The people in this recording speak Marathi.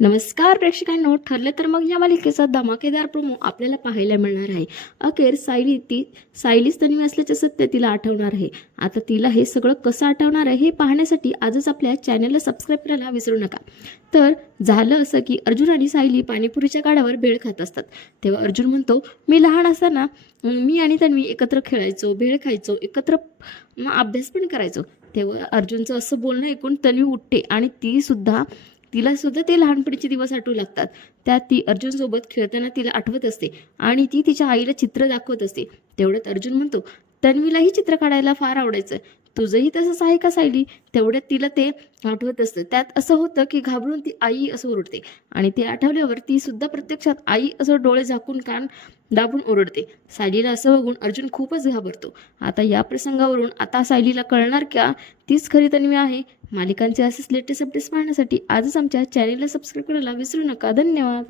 नमस्कार प्रेक्षकांनो, ठरलं तर मग या मालिकेचा धमाकेदार प्रोमो आपल्याला पाहायला मिळणार आहे. अखेर सायलीच तन्वी असल्याचे सत्य तिला आठवणार आहे. आता तिला हे सगळं कसं आठवणार आहे हे पाहण्यासाठी आजच आपल्या चॅनलला सबस्क्राईब करायला विसरू नका. तर झालं असं की अर्जुन आणि सायली पाणीपुरीच्या गाड्यावर भेळ खात असतात. तेव्हा अर्जुन म्हणतो, मी लहान असताना मी आणि तन्वी एकत्र खेळायचो, भेळ खायचो, एकत्र अभ्यास पण करायचो. तेव्हा अर्जुनचं असं बोलणं ऐकून तन्वी उठते आणि तिला सुद्धा ते लहानपणीचे दिवस आठवू लागतात. त्यात ती अर्जुन सोबत खेळताना तिला आठवत असते आणि ती तिच्या आईला चित्र दाखवत असते. तेवढ्यात अर्जुन म्हणतो, तन्वीलाही चित्र काढायला फार आवडायचं, तुझंही तसंच आहे का सायली? तेवढ्यात तिला ते आठवत असतं. त्यात असं होतं की घाबरून ती आई असं ओरडते आणि ते आठवल्यावर ती सुद्धा प्रत्यक्षात आई असं डोळे झाकून कान दाबून ओरडते. सायलीला असं बघून अर्जुन खूपच घाबरतो. आता या प्रसंगावरून आता सायलीला कळणार का तीच खरी तन्वी आहे? मालिकांचे असेच लेटेस्ट अपडेट्स पाहण्यासाठी आजच आमच्या चॅनेलला सबस्क्राईब करायला विसरू नका. धन्यवाद.